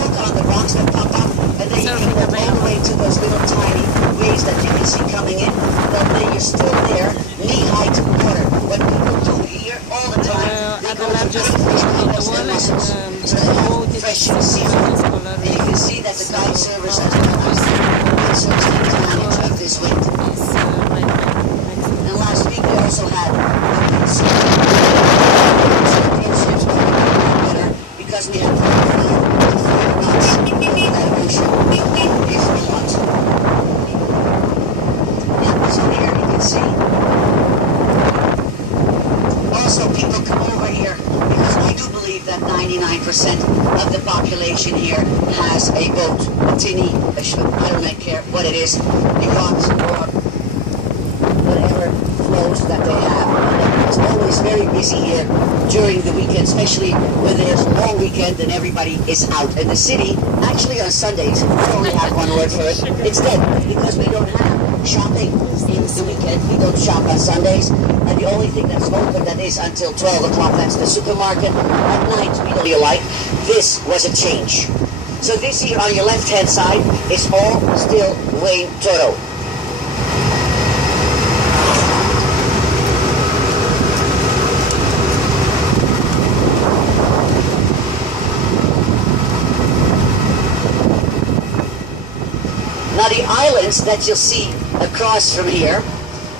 walk on the rocks that pop up, and then you can walk all the way to those little tiny waves that you can see coming in. But then you're still there, knee-high to water. What people do here all the time, they go for fish combos and mussels, so they have fresh seafood. And you can see that the guide servers as well as so take advantage of this wind. And last week we also had ships better because we had 4 knots of that ocean if we want. Yeah, so here you can see. Also, people come over here because I do believe that 99% of the population here has a boat, a tinny, a ship, I don't care what it is, a yacht or whatever flows that they have. It's always very busy here during the weekend, especially when there's a long weekend and everybody is out. And the city, actually on Sundays, I only have one word for it, it's dead because we don't have shopping in the weekend. We don't shop on Sundays. And the only thing that's open that is until 12 o'clock, that's the supermarket. At night, we don't feel like this was a change. So this here on your left-hand side is all still Queen Torro. Now the islands that you'll see across from here,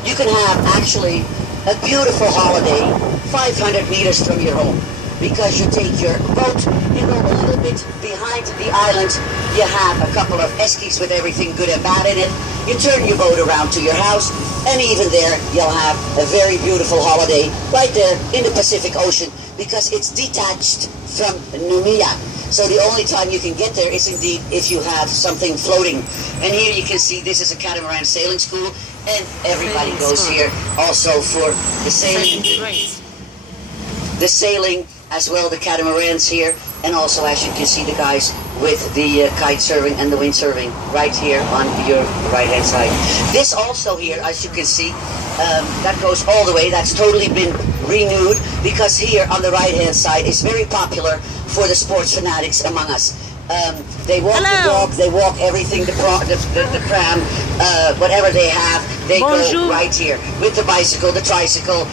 you can have actually a beautiful holiday 500 meters from your home. Because you take your boat, you go a little bit behind the island, you have a couple of eskies with everything good and bad in it, you turn your boat around to your house, and even there you'll have a very beautiful holiday right there in the Pacific Ocean because it's detached from Noumea. So the only time you can get there is indeed if you have something floating. And here you can see this is a catamaran sailing school, and everybody goes here also for the sailing. The sailing as well, the catamarans here, and also as you can see the guys with the kite surfing and the windsurfing right here on your right hand side. This also here, as you can see, that goes all the way, that's totally been renewed because here on the right hand side is very popular for the sports fanatics among us. They walk the dog, they walk everything, the pram, whatever they have, they go right here with the bicycle, the tricycle,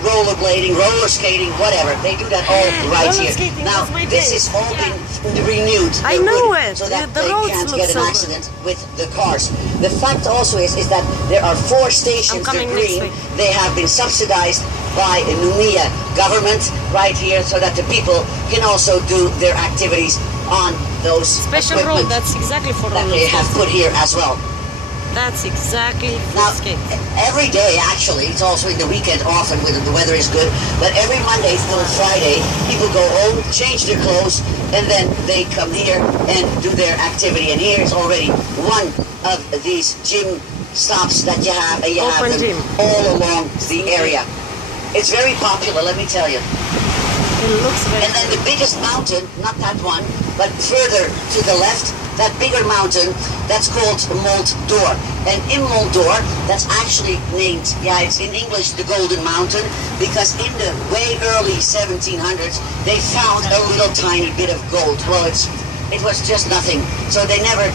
rollerblading, roller skating, whatever. They do that all right here. Now, this is all been renewed. I know it. So that they can't get an accident with the cars. The fact also is that there are 4 stations, they're green. They have been subsidized by the Noumea government right here so that the people can also do their activities on those special road. That's exactly for that they have put here as well. That's exactly now, every day actually, it's also in the weekend often when the weather is good, but every Monday till Friday, people go home, change their clothes, and then they come here and do their activity. And here is already one of these gym stops that you have, and you have them all along the area. It's very popular, let me tell you. It looks very and then the biggest mountain, not that one, but further to the left, that bigger mountain, that's called Mont d'Or. And in Mont d'Or, that's actually named, it's in English the Golden Mountain, because in the way early 1700s, they found a little tiny bit of gold. Well, it was just nothing, so they never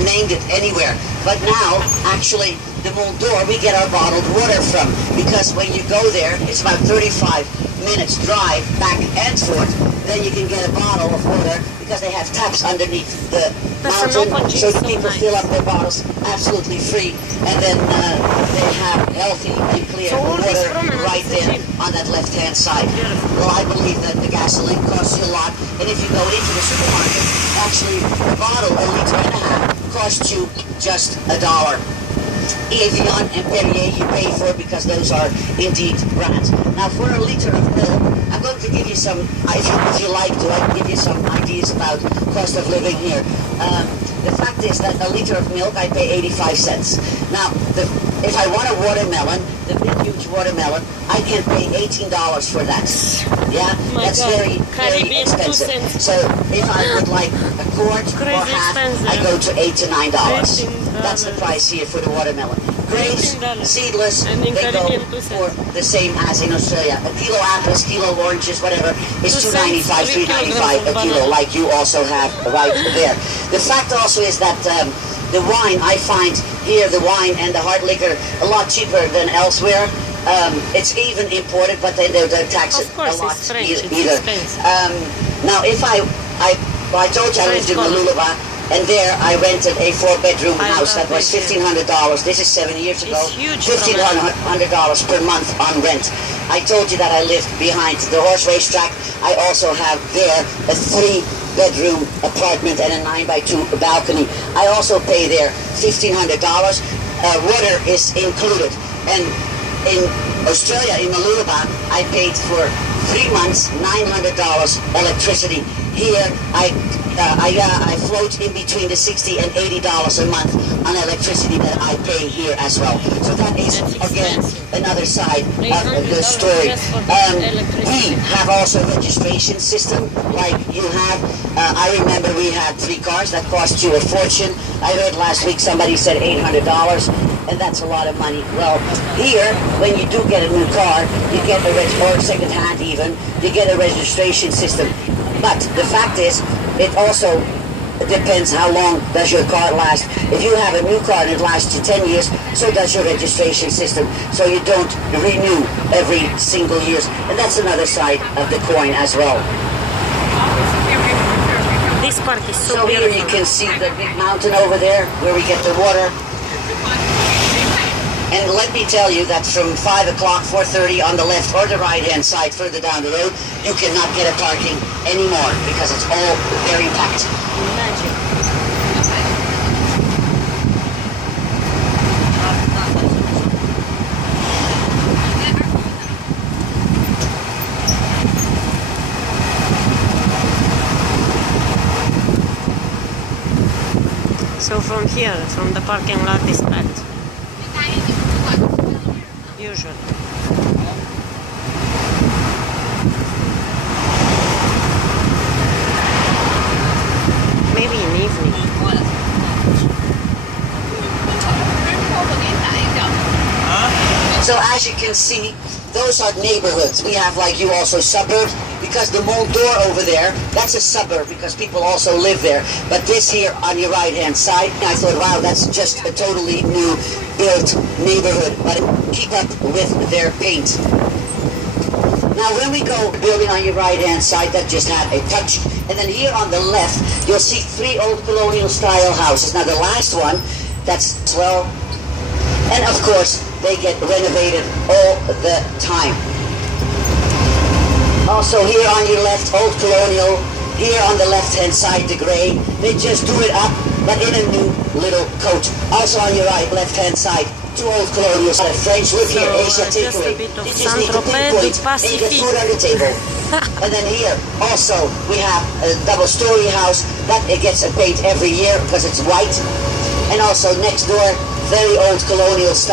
named it anywhere. But now, actually, the Mont d'Or, we get our bottled water from, because when you go there, it's about 35 minutes drive back and forth, then you can get a bottle of water because they have taps underneath the mountain, so the people fill up their bottles absolutely free, and then they have healthy and clear water right there on that left-hand side. Well, I believe that the gasoline costs you a lot, and if you go into the supermarket, actually a bottle, a liter and a half, costs you just $1. Evian and Perrier you pay for because those are indeed brands. Now for a liter of milk, I'm going to give you some, if you like to, I can give you some ideas about cost of living here. The fact is that a liter of milk I pay 85 cents. Now, if I want a watermelon, the big huge watermelon, I can pay $18 for that. Yeah, that's very expensive. So if I would like a quart or half, I go to $8 to $9. That's the price here for the watermelon. grapes, $18. seedless, And in they go Caribbean, 2 for cents. the same as in Australia. A kilo apples, kilo oranges, whatever, is 2 cents, $2.95, 3 $3.95 a kilograms of kilo, banana. like you also have right there. The fact also is that the wine, I find here, the wine and the hard liquor, a lot cheaper than elsewhere. It's even imported, but they tax it Of course, a lot it's French, it's either. expensive. Now, if I told you I lived in French colony. Malulaba, and there I rented a 4-bedroom I house love that was it, yeah. $1,500. This is 7 years ago. It's huge, $1,500 per month on rent. I told you that I lived behind the horse racetrack. I also have there a 3-bedroom apartment and a 9x2 balcony. I also pay there $1,500. Water is included. And in Australia, in Malulaba, I paid for 3 months, $900 electricity. Here, I float in between the $60 and $80 a month on electricity that I pay here as well. So that is, That's again, expensive. another side of the $800 story. just for the electricity. We have also a registration system like you have. I remember we had 3 cars that cost you a fortune. I heard last week somebody said $800, and that's a lot of money. Well, here, when you do get a new car, you get or second hand even, you get a registration system. But the fact is, it also depends how long does your car last. If you have a new car and it lasts you 10 years, so does your registration system. So you don't renew every single year. And that's another side of the coin as well. This park is so So here beautiful. you can see the big mountain over there where we get the water. And let me tell you that from 5 o'clock, 4:30 on the left or the right-hand side further down the road, you cannot get a parking anymore because it's all very packed. Magic. So from here, from the parking lot is packed. Usually. Maybe in evening. So as you can see, those are neighborhoods. We have, like you, also suburbs, because the Mont d'Or over there, that's a suburb because people also live there. But this here on your right-hand side, I thought, wow, that's just a totally new built neighborhood, but keep up with their paint. Now when we go building on your right-hand side, that just had a touch. And then here on the left, you'll see 3 old colonial style houses. Now the last one, that's well, and of course, they get renovated all the time. Also here on your left, old colonial. Here on the left-hand side, the gray. They just do it up, but in a new little coat. Also on your right, left-hand side, 2 old colonials. French live here, Asia just a takeaway. bit of You just need to Promenade pinpoint and you get food on the table. And then here, also, we have a double-story house. That it gets a paint every year because it's white. And also next door, very old colonial style.